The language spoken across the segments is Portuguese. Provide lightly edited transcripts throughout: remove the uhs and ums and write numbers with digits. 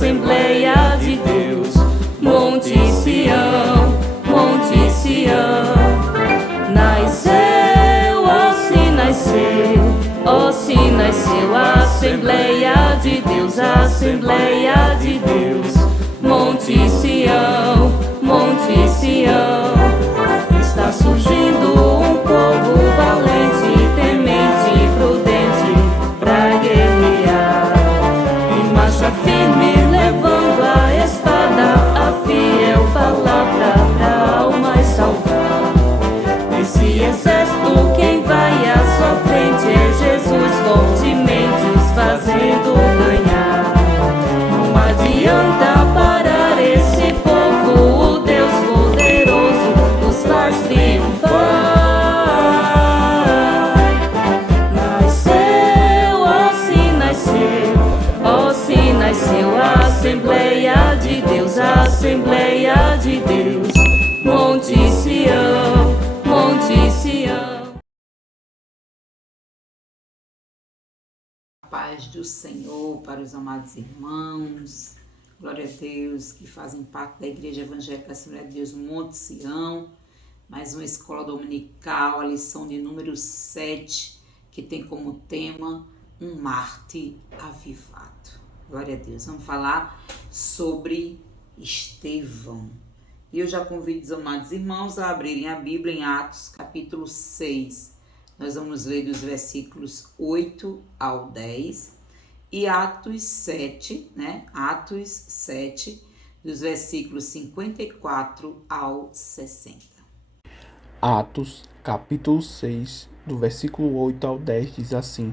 Assembleia de Deus. Monte Sião, Monte Sião. Nasceu, ó se nasceu, ó se nasceu a Assembleia de Deus, a Assembleia de Deus. Monte Sião, Monte Sião. Está surgindo um povo valente, temente e prudente pra guerrear. Em marcha firme, levando a espada, a fiel palavra pra almas salvar. Esse exército, quem vai à sua frente é Jesus, fortemente os fazendo ganhar. Não adianta parar esse povo, o Deus poderoso nos faz triunfar. Nasceu, ó se nasceu, ó se nasceu a Assembleia de Deus, a Assembleia de Deus. Monte Sião, Monte Sião. Paz do Senhor para os amados irmãos, glória a Deus, que fazem parte da Igreja Evangélica Assembleia de Deus Monte Sião, mais uma escola dominical, a lição de número 7, que tem como tema um Marte avivado. Glória a Deus, vamos falar sobre Estevão. E eu já convido os amados irmãos a abrirem a Bíblia em Atos, capítulo 6. Nós vamos ler dos versículos 8 ao 10 e Atos 7, né? Atos 7, dos versículos 54 ao 60. Atos, capítulo 6, do versículo 8 ao 10 diz assim: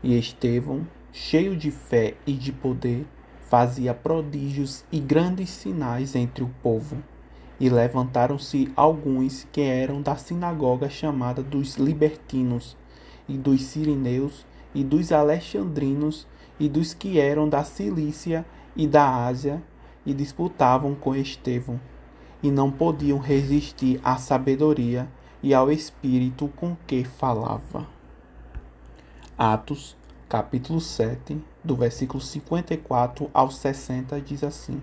E Estevão, cheio de fé e de poder, fazia prodígios e grandes sinais entre o povo. E levantaram-se alguns que eram da sinagoga chamada dos libertinos, e dos sirineus, e dos alexandrinos, e dos que eram da Cilícia e da Ásia, e disputavam com Estevão, e não podiam resistir à sabedoria e ao espírito com que falava. Atos, capítulo 7, do versículo 54 ao 60, diz assim: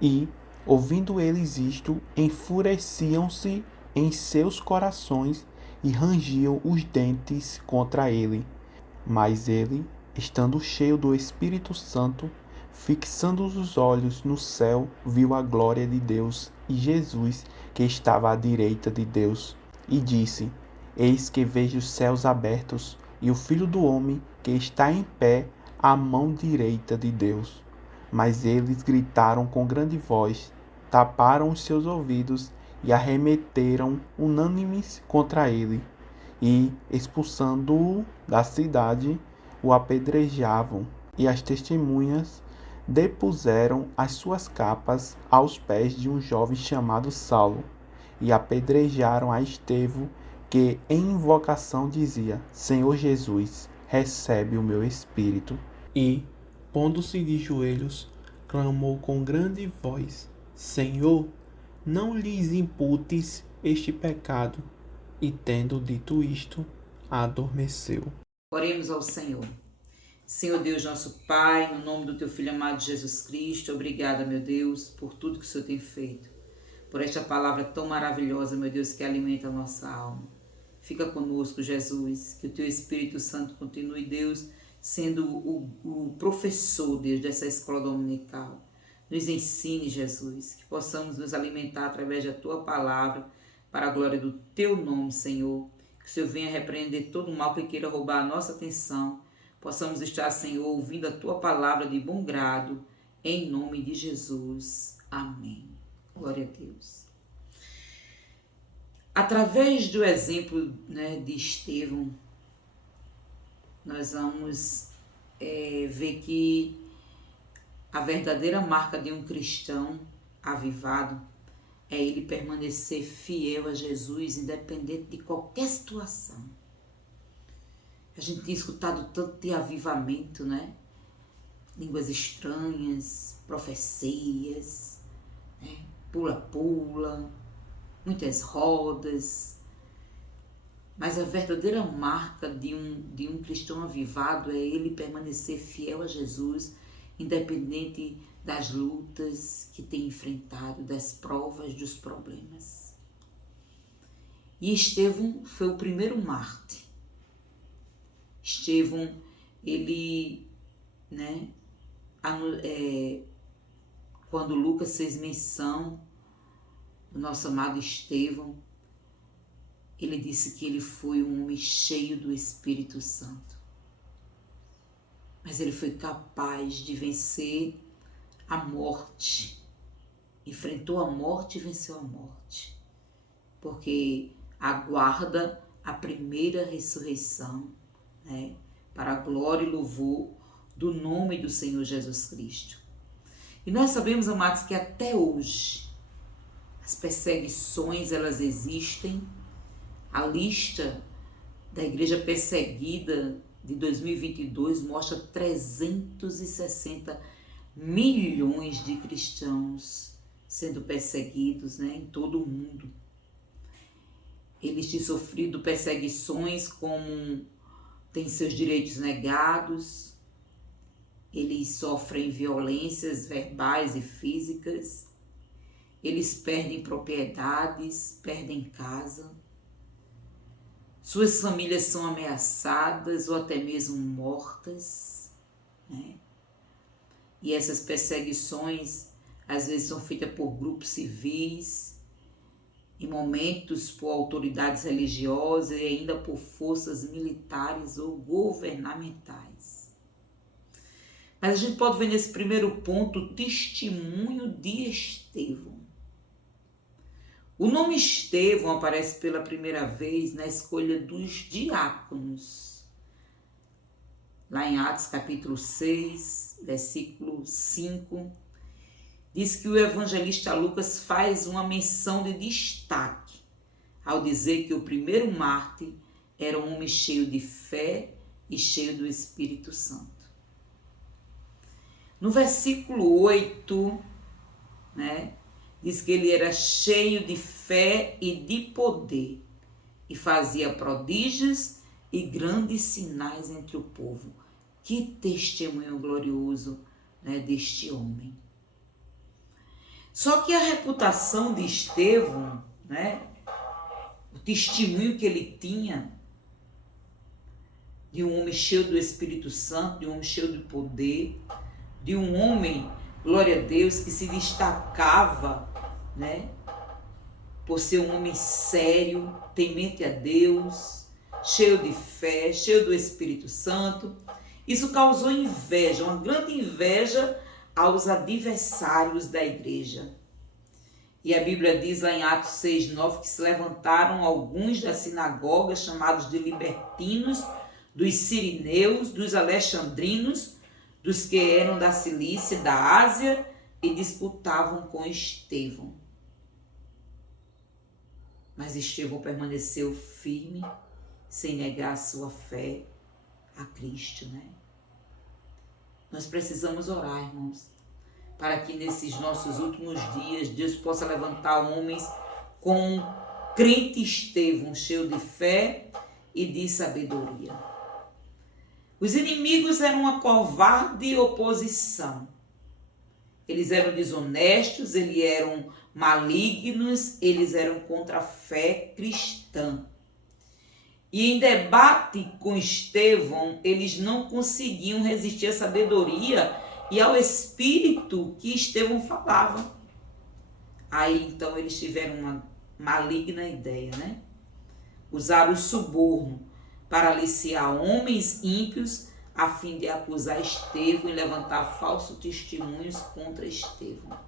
E, ouvindo eles isto, enfureciam-se em seus corações e rangiam os dentes contra ele. Mas ele, estando cheio do Espírito Santo, fixando os olhos no céu, viu a glória de Deus e Jesus, que estava à direita de Deus, e disse: Eis que vejo os céus abertos e o Filho do Homem que está em pé à mão direita de Deus. Mas eles gritaram com grande voz, taparam os seus ouvidos e arremeteram unânimes contra ele, e, expulsando-o da cidade, o apedrejavam, e as testemunhas depuseram as suas capas aos pés de um jovem chamado Saulo, e apedrejaram a Estevão, que em invocação dizia: Senhor Jesus, recebe o meu espírito. E, pondo-se de joelhos, clamou com grande voz: Senhor, não lhes imputes este pecado. E tendo dito isto, adormeceu. Oremos ao Senhor. Senhor Deus, nosso Pai, no nome do Teu Filho amado Jesus Cristo, obrigada, meu Deus, por tudo que o Senhor tem feito, por esta palavra tão maravilhosa, meu Deus, que alimenta a nossa alma. Fica conosco, Jesus, que o Teu Espírito Santo continue, Deus, sendo o professor, Deus, dessa escola dominical. Nos ensine, Jesus, que possamos nos alimentar através da Tua palavra, para a glória do Teu nome, Senhor. Que o Senhor venha repreender todo o mal que queira roubar a nossa atenção. Possamos estar, Senhor, ouvindo a Tua palavra de bom grado, em nome de Jesus. Amém. Glória a Deus. Através do exemplo, né, de Estevão, nós vamos ver que a verdadeira marca de um cristão avivado é ele permanecer fiel a Jesus, independente de qualquer situação. A gente tem escutado tanto de avivamento, né? Línguas estranhas, profecias, né? Pula-pula, muitas rodas. Mas a verdadeira marca de um cristão avivado é ele permanecer fiel a Jesus, independente das lutas que tem enfrentado, das provas, dos problemas. E Estevão foi o primeiro mártir. Estevão, ele, quando Lucas fez menção do nosso amado Estevão, ele disse que ele foi um homem cheio do Espírito Santo. Mas ele foi capaz de vencer a morte. Enfrentou a morte e venceu a morte. Porque aguarda a primeira ressurreição, para a glória e louvor do nome do Senhor Jesus Cristo. E nós sabemos, amados, que até hoje as perseguições, elas existem. A lista da igreja perseguida de 2022 mostra 360 milhões de cristãos sendo perseguidos, em todo o mundo. Eles têm sofrido perseguições como têm seus direitos negados, eles sofrem violências verbais e físicas, eles perdem propriedades, perdem casa, suas famílias são ameaçadas ou até mesmo mortas, E essas perseguições às vezes são feitas por grupos civis, em momentos por autoridades religiosas e ainda por forças militares ou governamentais. Mas a gente pode ver nesse primeiro ponto o testemunho de Estevão. O nome Estevão aparece pela primeira vez na escolha dos diáconos. Lá em Atos capítulo 6, versículo 5, diz que o evangelista Lucas faz uma menção de destaque ao dizer que o primeiro mártir era um homem cheio de fé e cheio do Espírito Santo. No versículo 8, diz que ele era cheio de fé e de poder e fazia prodígios e grandes sinais entre o povo. Que testemunho glorioso, deste homem. Só que a reputação de Estevão, o testemunho que ele tinha de um homem cheio do Espírito Santo, de um homem cheio de poder, de um homem, glória a Deus, que se destacava, por ser um homem sério, temente a Deus, cheio de fé, cheio do Espírito Santo. Isso causou inveja, uma grande inveja aos adversários da igreja. E a Bíblia diz lá em Atos 6:9 que se levantaram alguns da sinagoga chamados de libertinos, dos sirineus, dos alexandrinos, dos que eram da Cilícia, da Ásia, e disputavam com Estevão. Mas Estevão permaneceu firme, sem negar a sua fé a Cristo, Nós precisamos orar, irmãos, para que nesses nossos últimos dias Deus possa levantar homens com crente Estevão, cheio de fé e de sabedoria. Os inimigos eram uma covarde oposição. Eles eram desonestos, eles eram malignos, eles eram contra a fé cristã. E em debate com Estevão, eles não conseguiam resistir à sabedoria e ao espírito que Estevão falava. Aí então eles tiveram uma maligna ideia, Usaram o suborno para aliciar homens ímpios a fim de acusar Estevão e levantar falsos testemunhos contra Estevão.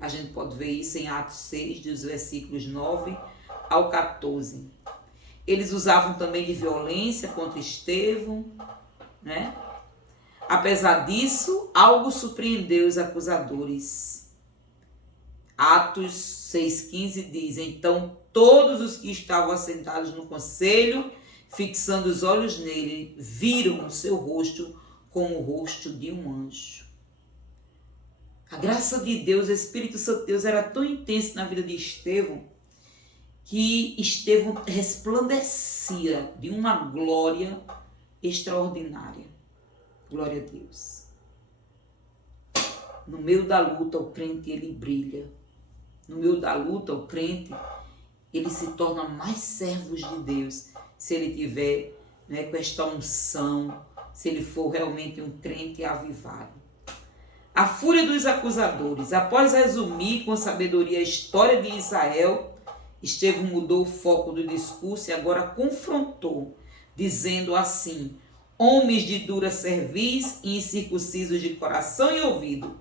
A gente pode ver isso em Atos 6, dos versículos 9 ao 14. Eles usavam também de violência contra Estevão, Apesar disso, algo surpreendeu os acusadores. Atos 6,15 diz: então todos os que estavam assentados no conselho, fixando os olhos nele, viram o seu rosto como o rosto de um anjo. A graça de Deus, o Espírito Santo de Deus era tão intenso na vida de Estevão, que Estevão resplandecia de uma glória extraordinária. Glória a Deus. No meio da luta, o crente, ele brilha. No meio da luta, o crente, ele se torna mais servo de Deus, se ele tiver, né, com esta unção, se ele for realmente um crente avivado. A fúria dos acusadores. Após resumir com sabedoria a história de Israel, Estevão mudou o foco do discurso e agora confrontou, dizendo assim: homens de dura cerviz e incircuncisos de coração e ouvido,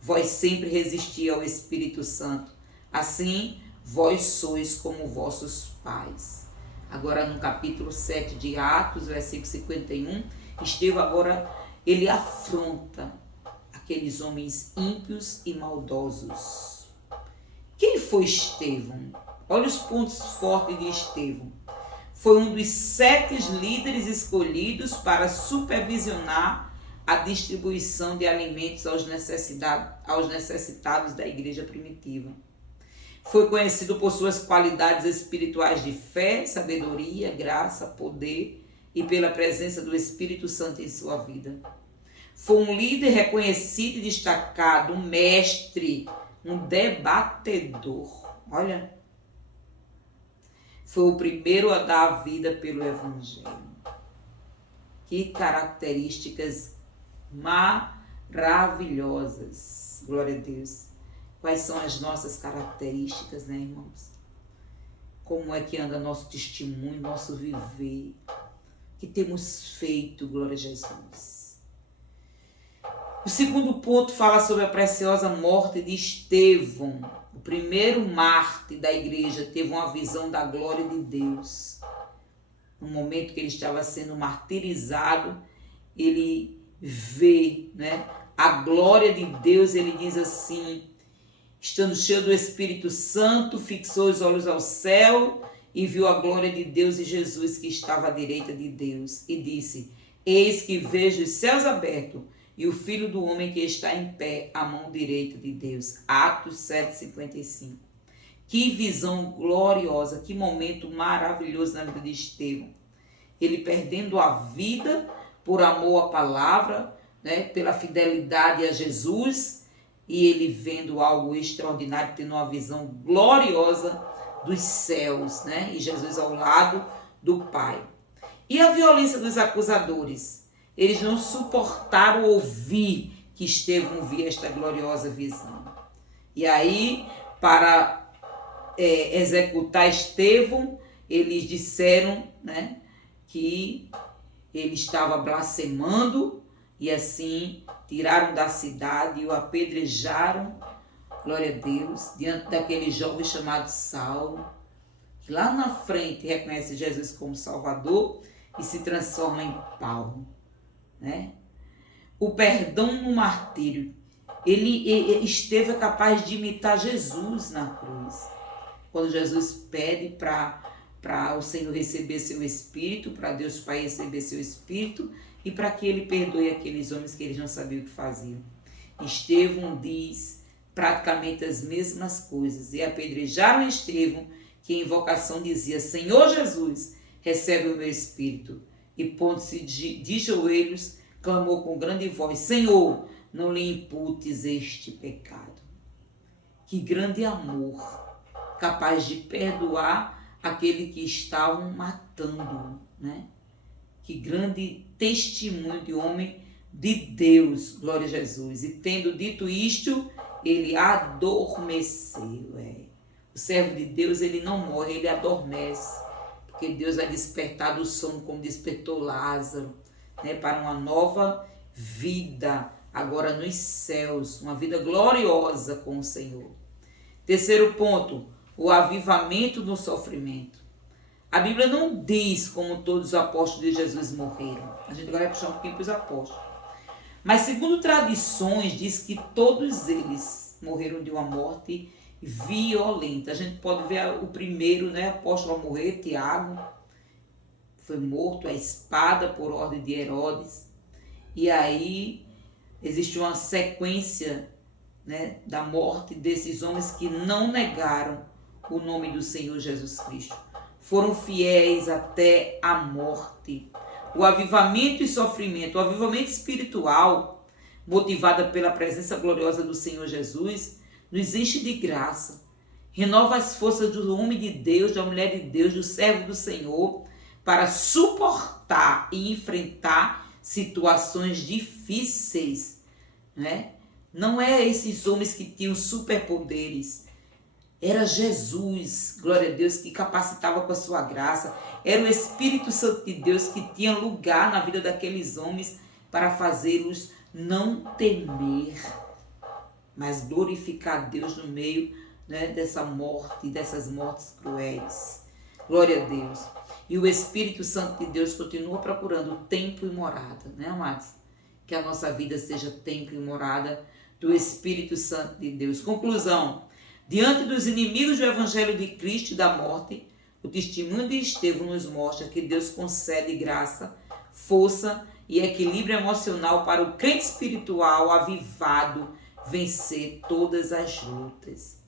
vós sempre resisti ao Espírito Santo. Assim, vós sois como vossos pais. Agora no capítulo 7 de Atos, versículo 51, Estevão agora, ele afronta aqueles homens ímpios e maldosos. Quem foi Estevão? Olha os pontos fortes de Estevão. Foi um dos 7 líderes escolhidos para supervisionar a distribuição de alimentos aos necessitados da igreja primitiva. Foi conhecido por suas qualidades espirituais de fé, sabedoria, graça, poder e pela presença do Espírito Santo em sua vida. Foi um líder reconhecido e destacado, um mestre, um debatedor. Olha, foi o primeiro a dar a vida pelo Evangelho. Que características maravilhosas. Glória a Deus. Quais são as nossas características, né, irmãos? Como é que anda nosso testemunho, nosso viver? Que temos feito, glória a Jesus. O segundo ponto fala sobre a preciosa morte de Estevão. O primeiro mártir da igreja teve uma visão da glória de Deus. No momento que ele estava sendo martirizado, ele vê, né, a glória de Deus. Ele diz assim: estando cheio do Espírito Santo, fixou os olhos ao céu e viu a glória de Deus e Jesus que estava à direita de Deus. E disse: eis que vejo os céus abertos e o Filho do Homem que está em pé à mão direita de Deus. Atos 7:55. Que visão gloriosa, que momento maravilhoso na vida de Estevão. Ele perdendo a vida por amor à palavra, né, pela fidelidade a Jesus, e ele vendo algo extraordinário, tendo uma visão gloriosa dos céus, né, e Jesus ao lado do Pai. E a violência dos acusadores? Eles não suportaram ouvir que Estevão via esta gloriosa visão. E aí, para executar Estevão, eles disseram, né, que ele estava blasfemando, e assim tiraram da cidade e o apedrejaram, glória a Deus, diante daquele jovem chamado Saulo, que lá na frente reconhece Jesus como Salvador e se transforma em Paulo, né? O perdão no martírio. Estevão é capaz de imitar Jesus na cruz. Quando Jesus pede para o Senhor receber seu Espírito, para Deus Pai receber seu Espírito, e para que ele perdoe aqueles homens que eles não sabiam o que faziam. Estevão diz praticamente as mesmas coisas. E apedrejaram Estevão, que em invocação dizia: Senhor Jesus, recebe o meu espírito. E pondo-se de joelhos, clamou com grande voz: Senhor, não lhe imputes este pecado. Que grande amor, capaz de perdoar aquele que estavam matando, né? Que grande testemunho de homem de Deus, glória a Jesus. E tendo dito isto, ele adormeceu. O servo de Deus, ele não morre, ele adormece. Porque Deus vai despertar do sono, como despertou Lázaro, né, para uma nova vida, agora nos céus, uma vida gloriosa com o Senhor. Terceiro ponto, o avivamento no sofrimento. A Bíblia não diz como todos os apóstolos de Jesus morreram. A gente agora vai puxar um pouquinho para os apóstolos. Mas segundo tradições, diz que todos eles morreram de uma morte violenta. A gente pode ver o primeiro, né, apóstolo a morrer, Tiago, foi morto à espada por ordem de Herodes. E aí existe uma sequência, né, da morte desses homens que não negaram o nome do Senhor Jesus Cristo. Foram fiéis até a morte. O avivamento e sofrimento, o avivamento espiritual, motivada pela presença gloriosa do Senhor Jesus, nos enche de graça. Renova as forças do homem de Deus, da mulher de Deus, do servo do Senhor, para suportar e enfrentar situações difíceis, né? Não é esses homens que tinham superpoderes. Era Jesus, glória a Deus, que capacitava com a sua graça. Era o Espírito Santo de Deus que tinha lugar na vida daqueles homens para fazê-los não temer, mas glorificar a Deus no meio, né, dessa morte, dessas mortes cruéis. Glória a Deus. E o Espírito Santo de Deus continua procurando templo e morada, né, amados? Que a nossa vida seja templo e morada do Espírito Santo de Deus. Conclusão. Diante dos inimigos do Evangelho de Cristo e da morte, o testemunho de Estevão nos mostra que Deus concede graça, força e equilíbrio emocional para o crente espiritual avivado vencer todas as lutas.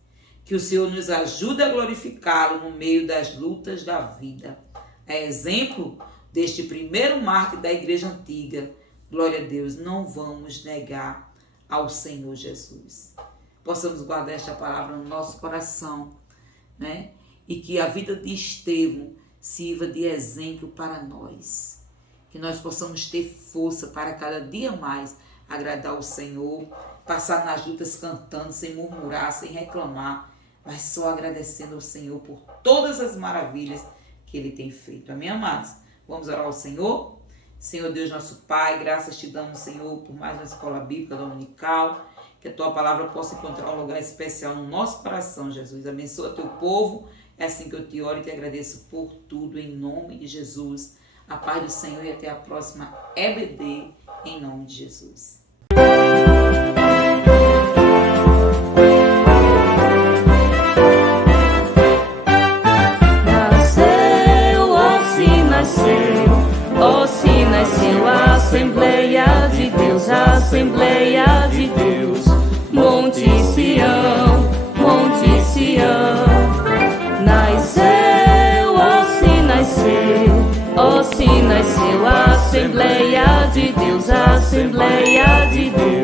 Que o Senhor nos ajude a glorificá-lo no meio das lutas da vida. É exemplo deste primeiro mártir da igreja antiga. Glória a Deus, não vamos negar ao Senhor Jesus. Possamos guardar esta palavra no nosso coração, né? E que a vida de Estevão sirva de exemplo para nós. Que nós possamos ter força para cada dia mais agradar o Senhor, passar nas lutas cantando, sem murmurar, sem reclamar, mas só agradecendo ao Senhor por todas as maravilhas que Ele tem feito. Amém, amados? Vamos orar ao Senhor? Senhor Deus, nosso Pai, graças te damos, Senhor, por mais uma escola bíblica dominical, que a Tua palavra possa encontrar um lugar especial no nosso coração, Jesus. Abençoa Teu povo, é assim que eu te oro e te agradeço por tudo, em nome de Jesus. A paz do Senhor e até a próxima EBD, em nome de Jesus. Oh, se nasceu a Assembleia de Deus, a Assembleia de Deus, Monte Sião, Monte Sião. Nasceu, oh, se nasceu, oh, se nasceu a Assembleia de Deus, a Assembleia de Deus.